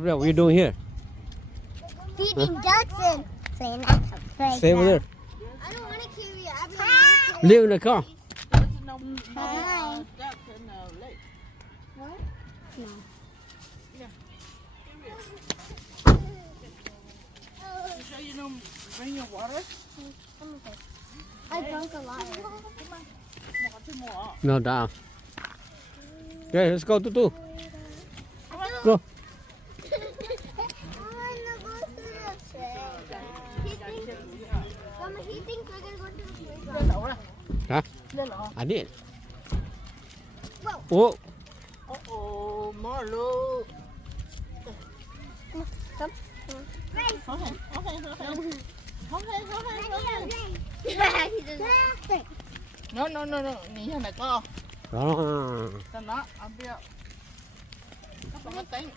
Gabriel, what are you doing here? Feeding ducks and playing at the playground. Stay over there. I don't want to carry it. Hi. Live in the car. Hi. Duck in the lake. What? No. You sure you don't bring your water? I drank a lot. More. No, down. Okay, let's go, Tutu. Go. I want to go to the train. Mama, he thinks we're going to go to the playground. Huh? Lên lọ. I did. Whoa. Oh, Oh, more look. Come. Okay, okay. No. Nhìn thằng này co. đó. Tao nó, ông biết. Nó không có tính.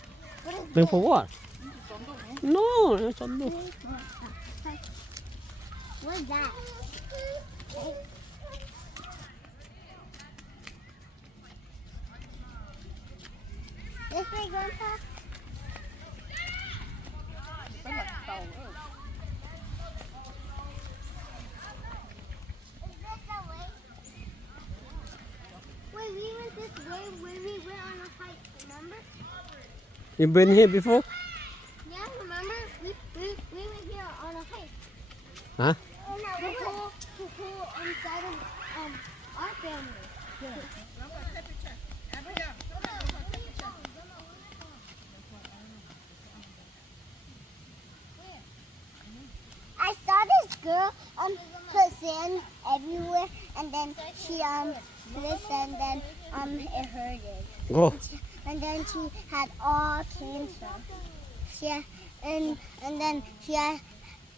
Then for what? Sống đủ nhé. No, that's not do. What's that? This way, Grandpa? Cái mặt tàu nữa. Is this the way? Wait, we went this way when we went on a hike, remember? You been here before? Yeah, remember? We went here on a hike. Huh? The whole side of our family. I saw this girl put sand everywhere, and then she slipped, and then it hurted, Go. and then she had all cancer. And then she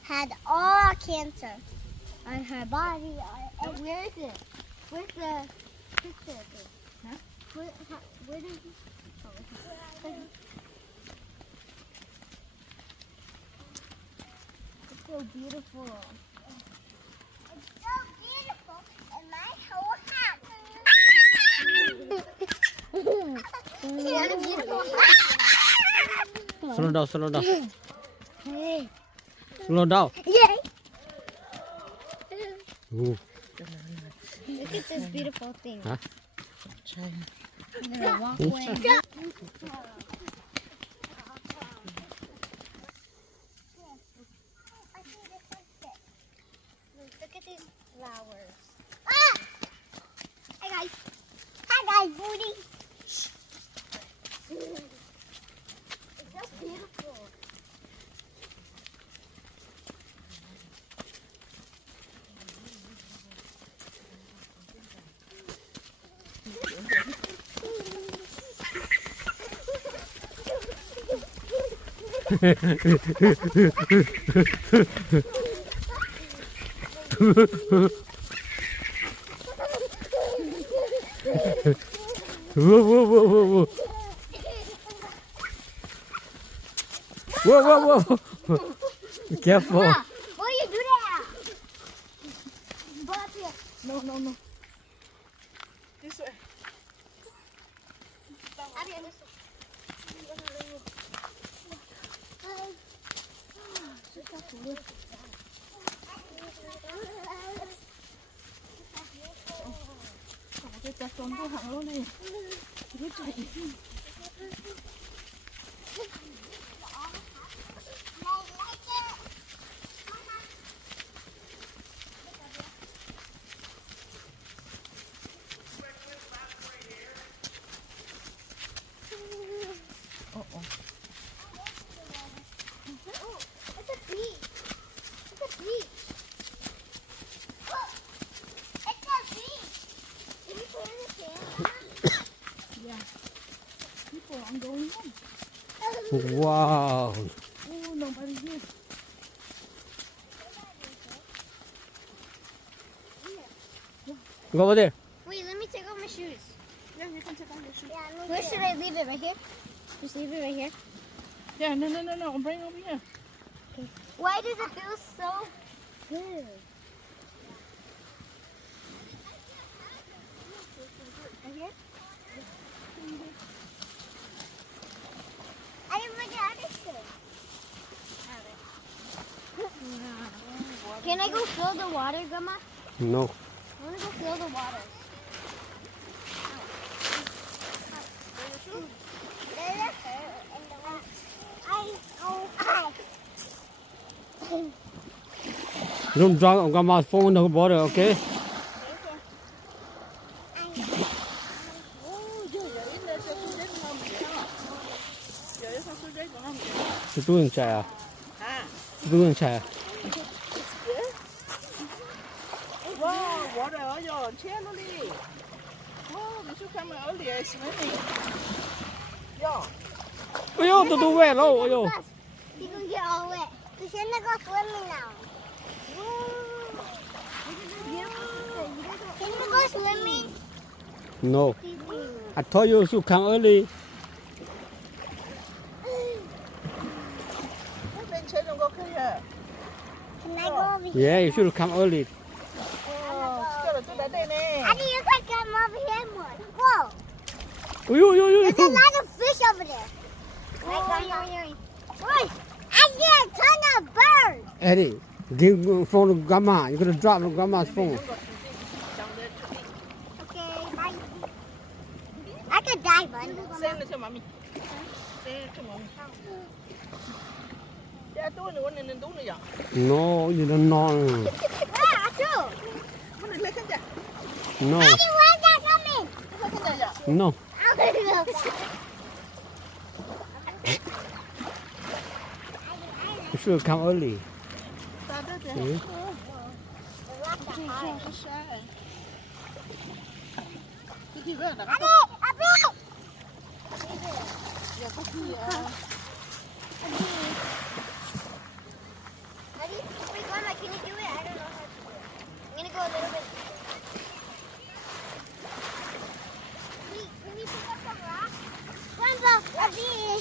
had all cancer on her body. Where is it? Where's the picture of it? Huh? Where did you? It's so beautiful. It's so beautiful in my whole house. Slow down, slow down. Hey. Slow down. Yay! Ooh. Look at this beautiful thing. Huh? I'm gonna walk away. Look at these flowers. Ah! Hi guys. Hi guys, booty. It's so beautiful. Whoa, whoa, whoa, whoa, whoa. Whoa, whoa, whoa. Be careful. Why you do that? Go up here. No. This way. Up here, this way. Cái chặt trốn của hắn luôn đi. Cứ chạy. It's a beach. It's a beach. Look. It's a beach. Did you put in the camera? Yeah. People aren't going home. Wow. Oh, nobody here. Go over there. Wait, let me take off my shoes. Yeah, you can take off your shoes. Where should I leave it? Right here? Just leave it right here. Yeah, no. Bring it over here. Why does it feel so good? Right here? I didn't bring it out. Can I go fill the water, Grandma? No. I want to go fill the water. Don't drop grandma's phone in the water, okay? Tôi tuôn chạy à? Tuôn chạy à? Wow, water ở rồi, chết luôn đi. Oh, we should come earlier swimming. Yo. Ôi dồi, tôi về lâu, ôi dồi. You can get all wet. We shouldn't go swimming now. Can we go swimming? No. I told you to come early. Bên trên không có cái gì. Can I go over here? Yeah, you should come early. Cho là tôi đã đây nè. Daddy, you can come over here more. Whoa. Ôi dồi, ôi dồi. There's a lot of fish over there. Wait, I see a ton of birds. Eddie, give phone to grandma. You're gonna drop grandma's phone. Okay, bye. I could dive under. Xem lên cho mami. Xem cho mami. Dạ tôi nữa nên tôi nữa vậy. No, you don't know. Ah, true. Muốn lên cái gì? No, Daddy, where's that coming? Cái gì vậy? no. I'll go. You should come early. Ta đó kìa. See? Cái sai. Cái gì vậy? Đã Daddy, up here. giờ có gì vậy? Daddy, wait, Grandma, can you do it? I don't know how to do it. I'm gonna go a little bit. Wait, can we pick up some rocks? Grandpa, up here.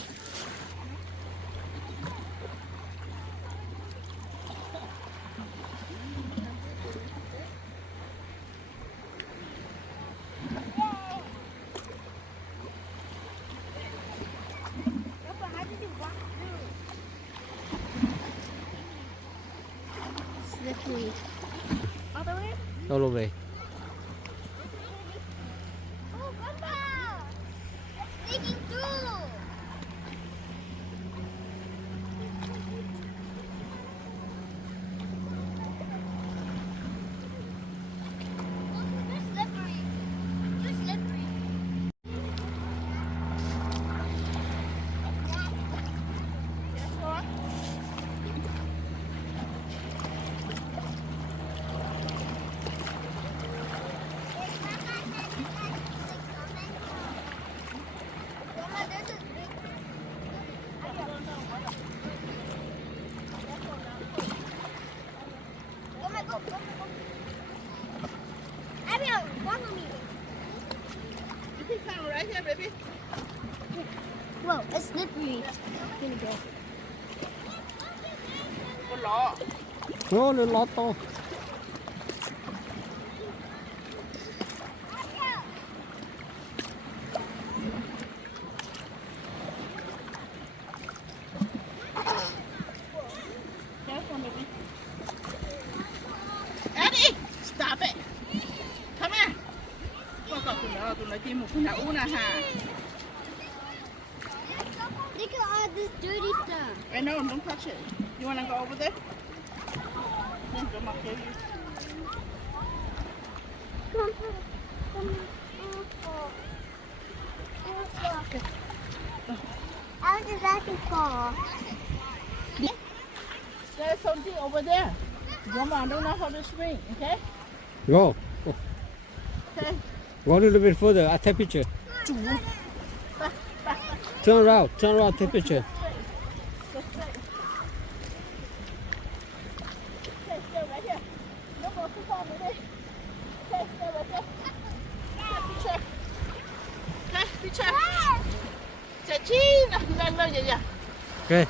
Grandpa, how did you walk through? Slippery. All the way? All the way. Oh, Grandpa! It's digging through! Too slippery. Too slippery. Grandma, there's a big... Grandma, go, go, go. Abigail, follow me. You can come right here, baby. Whoa, it's slippery. I'm gonna go. Con lọ. No, no, lot to. Careful, baby. Eddie, stop it. Come here. Con còn tụi nó chim một con đậu nè ha. Look at all this dirty stuff. I know, don't touch it. You want to go over there? Then come up here. Come on. How did that fall? There's something over there. Grandma don't know how to swim, okay? Go. Okay. Go a little bit further. I'll take picture. Turn around, take picture. Go straight. Okay, stay right here. Don't go too far, baby. Okay, stay right there. Okay, picture. Okay, picture. Chạy chi, lên lên vậy vậy. Okay.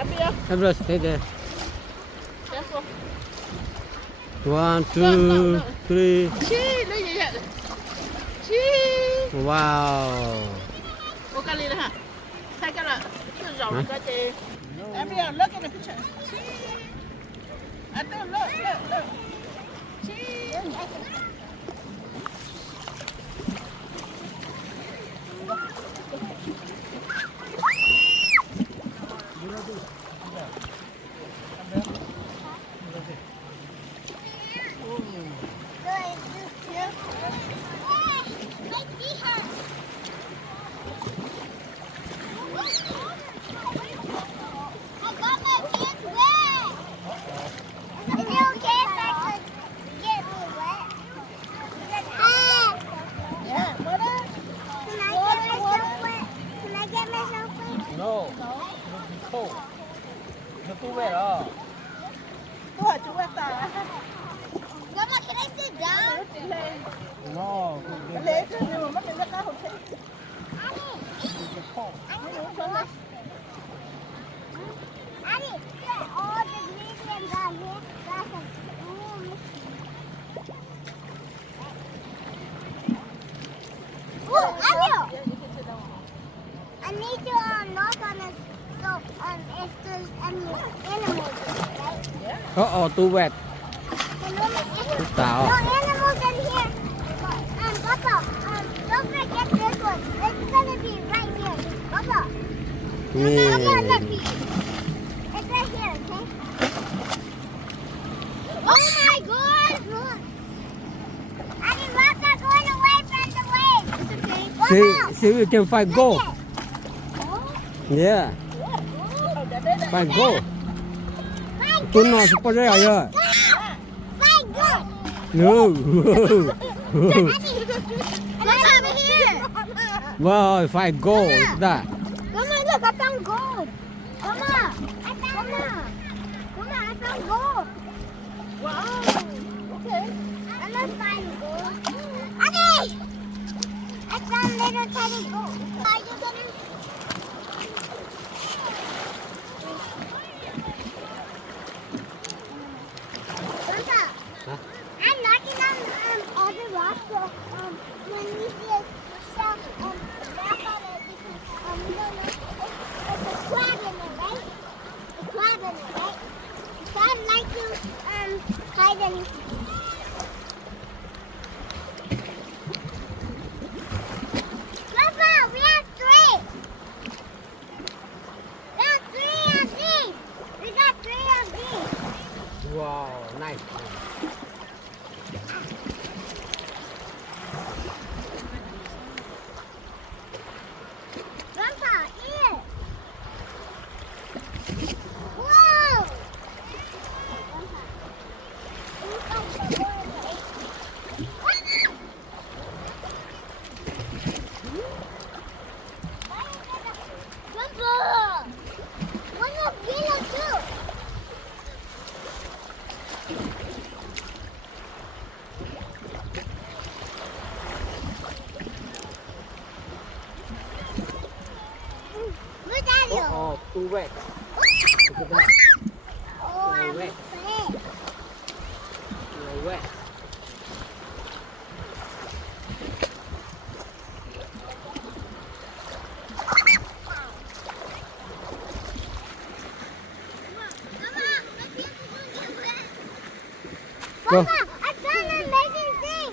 Up here. Everyone stay there. Careful. 1, 2, 3. Chi, lên vậy vậy. Chi. Wow. Ô cái này hả? Hai cái là cái rộng cái gì? Em bây giờ look at the picture. Look. Cheese. No. It's cold. It's too wet. Oh. Grandma, can I sit down? No. It's cold. Annie, all the ingredients are here. That's a room. Oh, Annie! I need to knock on it so if there's any animals, right? Oh, too wet. No Tao. animals in here. Papa, don't forget this one. It's gonna be right here. Papa. Let me. It's right here, okay? Oh my God! I mean, we're not going away from the waves. It's okay. See, we can find gold. Yeah. Find gold. Tôi nói super rare rồi. Find gold. No. Come over here. Wow, find gold. That. Come on, look, I found gold. Come on. I found gold. Wow. Okay. I'm not finding gold. Annie! I found little tiny gold. Are you getting? Grandpa, Huh? I'm knocking on all the rocks. So when we see a shell, back on it, we don't know. It's a crab in it, right? A crab in it, right? So I'd like to hide anything. Grandpa, we have three. We have three of these. We got three of these. Wow, nice. Grandpa, eat it. Whoa! Grandpa! One more yellow too. Look at you. Oh, too wet. Look at that. Oh, I'm wet. afraid. You're wet. Go. Mama, I found an amazing thing.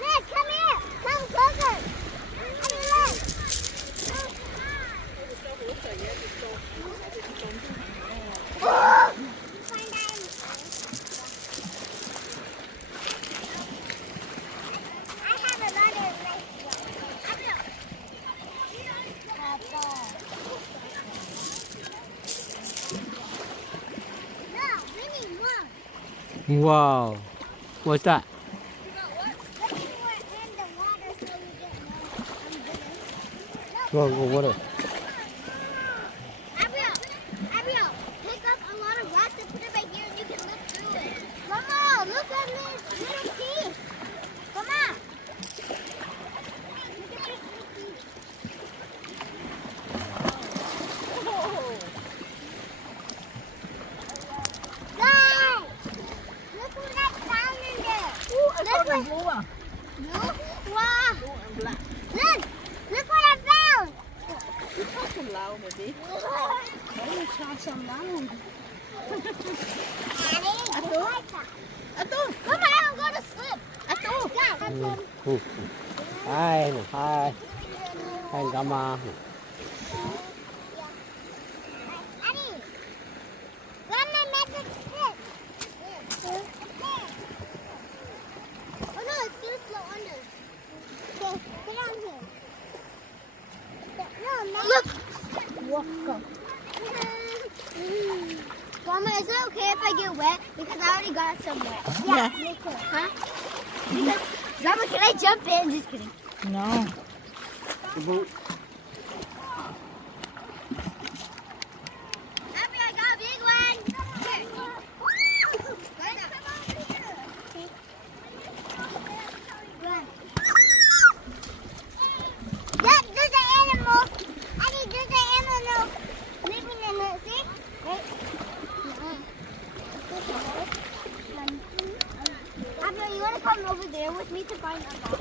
Nick, come here. Come closer. I mean, look. Oh! You find that I have another right here. No, we need more. Wow. What's that? Let's see what's in the water so we get more. Go, water. Abiel, pick up a lot of rocks and put it right here and you can look through it. Mama, look at this little piece. Come on. Guys, look what I found in there. Blue and Blue? Wow. black. Look what I found. You talk too loud, baby. Why don't you talk so loud? Atu. Mama, I'm going to slip. Atu. Hai hai hai gama Annie, Grandma made the slip. Oh no, it's still slow under. Okay, get on here. No, no. Look. Grandma, is it okay if I get wet? Because I already got some wet. Yeah. Huh? Because, Grandma, can I jump in? Just kidding. No. Abby, I got a big one. Here. Run. Yeah, there's an animal. Annie, there's an animal living in it. See? Right? Abby, you want to come over there with me to find a box?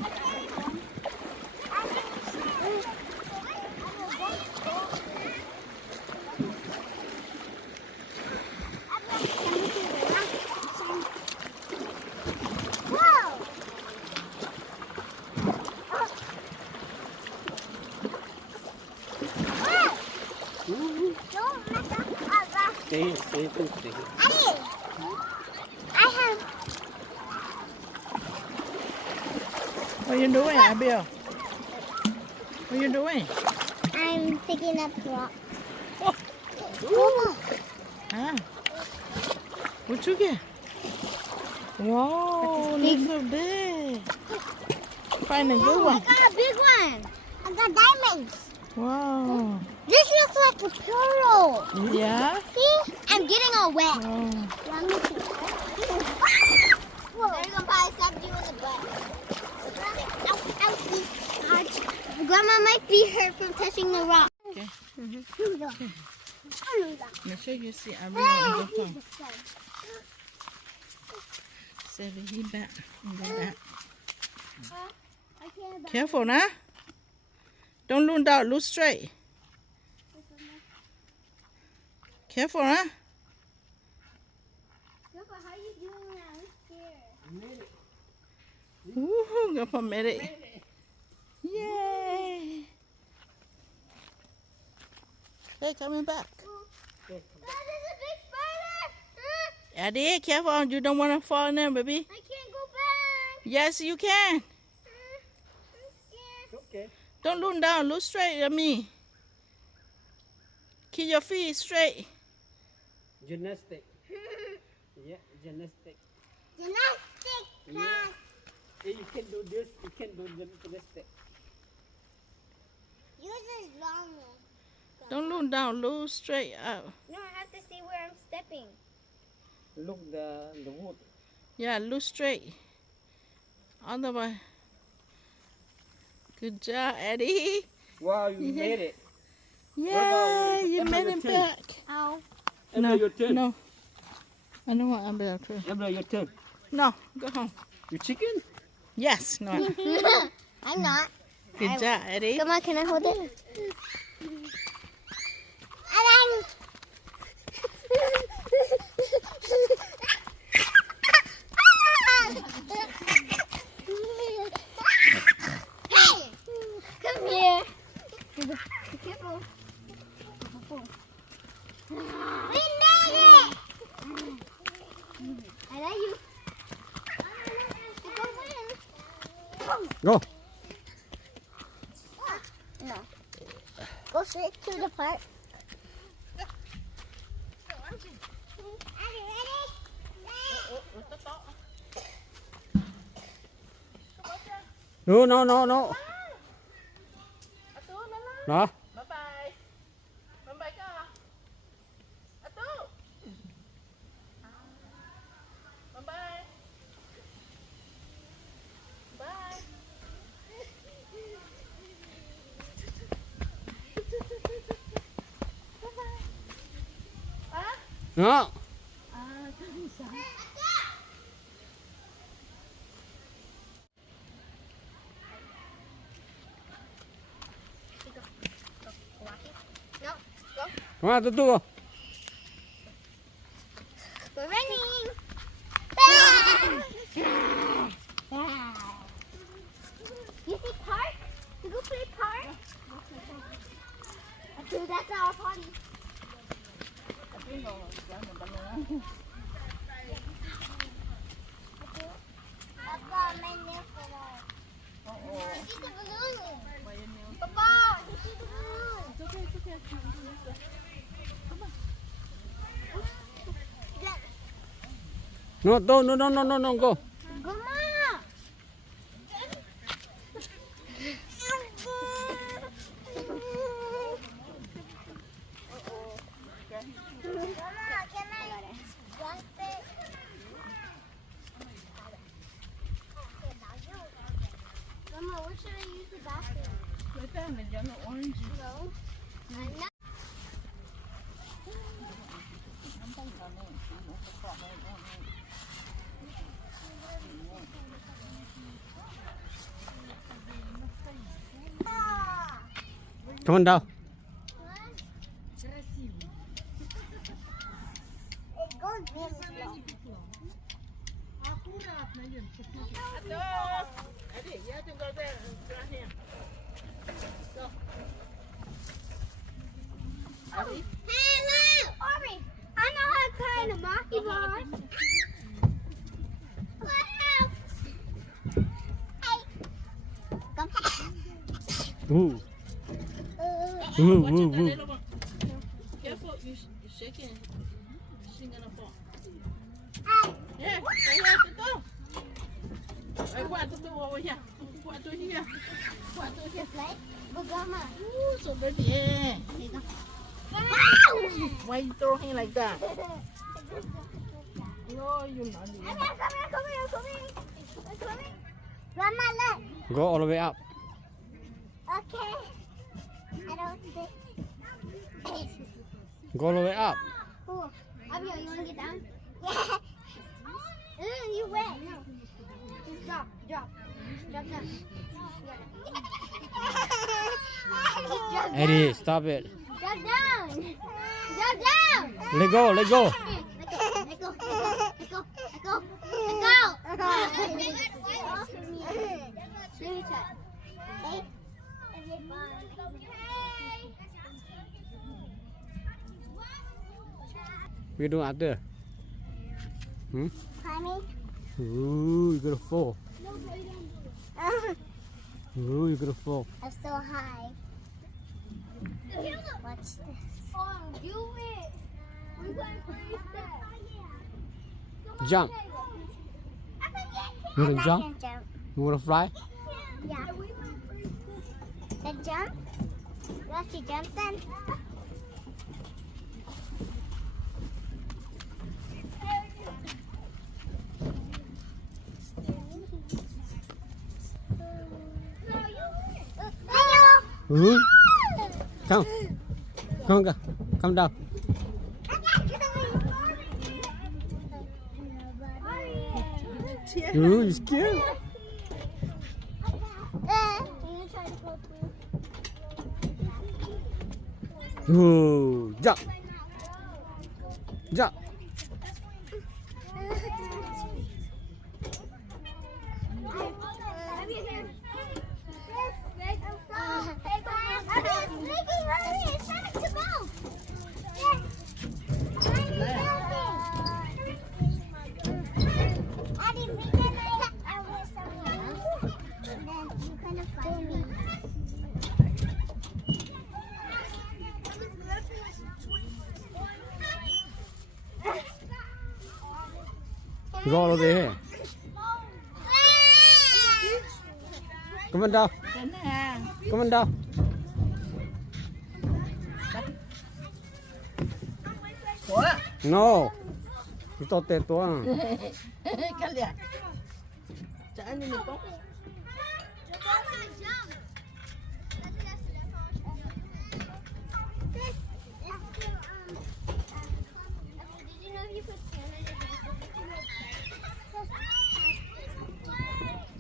stay. What are you doing, Abiel? What are you doing? I'm picking up rocks. Oh. Ah. What you get? Wow, look so big. Find a good one. I got a big one. I got diamonds. Wow. This looks like a pearl. Yeah? See? I'm getting all wet. Oh. Let me see. Whoa. They're going to probably stab you in the butt. Ouch. Grandma, my feet hurt from touching the rock. Okay. Here we go. Make sure you see Abiel in the phone. Say the heat back and go back. Careful, nah? Don't look down, look straight. Careful, huh? Grandpa, how you doing? I'm scared. Woohoo, Grandpa made it. Yay! Hey, coming back. There's a big spider. Eddie, careful, you don't want to fall in there, baby. I can't go back. Yes, you can. I'm scared. Okay. Don't look down, look straight at me. Keep your feet straight. Gymnastic. Yeah, gymnastic. Gymnastic class. Hey, you can do this. You can do gymnastic. Yours is longer. Don't look down, look straight up. No, I have to see where I'm stepping. Look the wood. Yeah, look straight. On the way. Good job, Eddie. Wow, you Yeah. made it. Yeah, you Emma, made your it turn. back. Ow. Emma, your turn. No. I don't want Emma to. Emma, your turn. No, go home. You chicken? Yes, no. I'm not. Good job, Eddie. Come on, can I hold it? Come here. Be careful. We made it! I love you. Go. No. Go straight to the park. Are you ready? No, no, no, no. Đó. Bye-bye. Bye-bye ka. Ato. Bye-bye. Bye. Bye-bye. Ah? Đó. Come on, Tutu. We're running. No, no, no, no, no, no, no, go. Mama, what should I use the bathroom? Right there, the yellow orange. No. Come on down. It goes really slow. Eddie, you have to go there and grab him. Go. Eddie? Hello! Ori, I know how to play the monkey ball. What else? Hey. Come. Ooh. Watch Ooh, it, ooh, ooh. little one. Careful, you're shaking. She's gonna fall. Yeah, right here, to go. Right, what to do over here? What to here? What to here? Right? Go, Mama. Ooh, so pretty. Yeah. Why you throw him like that? No, you're not doing Come that. here. Grandma, look. Go all the way up. Okay. I don't think. Go all the way up. Cool. Abby, you want to get down? Yeah. You wet. No. Just drop. Drop down. Drop Eddie, down. stop it. Drop down. Let go, let go. Let go. Let me try. Okay? We do after. Mommy? Ooh, you're gonna fall. Ooh, you're gonna fall. I'm so high. Watch this. Oh, do it. We're going to freeze that. Jump. You wanna jump? Jump. You wanna fly? Yeah. Then jump. You want to jump then? Ooh. Come. Come on, come down. Ooh, you scared? Ooh, jump. Jump. Go all the way here. Come on down. Đến nè. Come on down. Ủa? No. You thought that one. Cái gì? Chả như mình có.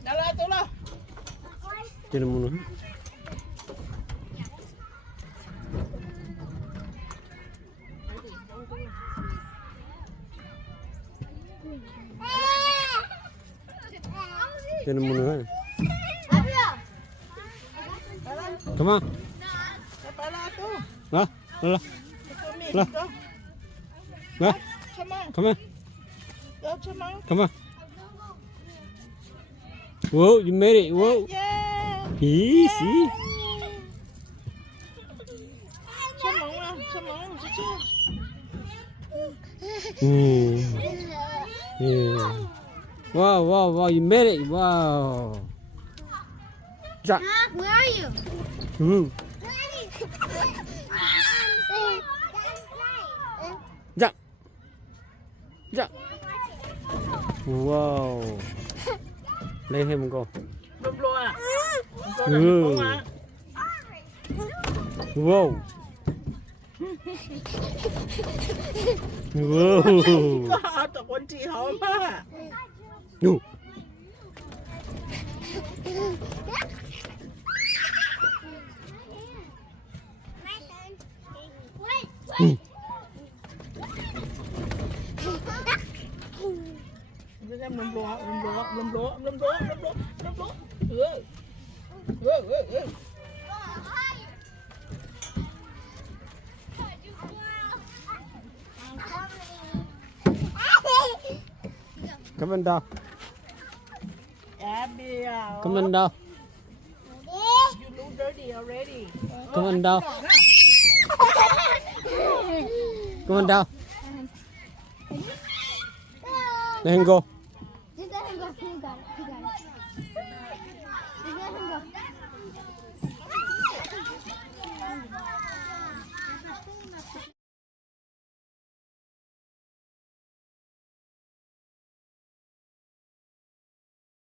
Đâu lo, tôi lo. Trên mùa nữa. Trên mùa nữa. Come on. Phải lo tôi. Đó, đó, Lo. đó. Come on. Come on. Go, come on. Come on. Whoa, you made it. Whoa. Yeah. Easy. Come on, come on. Mm. Yeah. Wow, wow, wow, you made it. Wow. Dạ. Mark, where are you? Ừ. Dạ. Dạ. Wow. Lên thêm một con. Lùm lùa à? Con Ừ. là không à? Wow. Wow. Có tụi con chị hổm á. Yo. Lùm lùa, lùm lùa, lùm lùa, lùm lùa, lùm lùa, lùm lùa. Ừ. Ừ, ừ, ừ. Cảm ơn đâu? Abby, Cảm ơn đâu? you look dirty already. Cảm ơn đâu? Cảm ơn đâu? Lên go.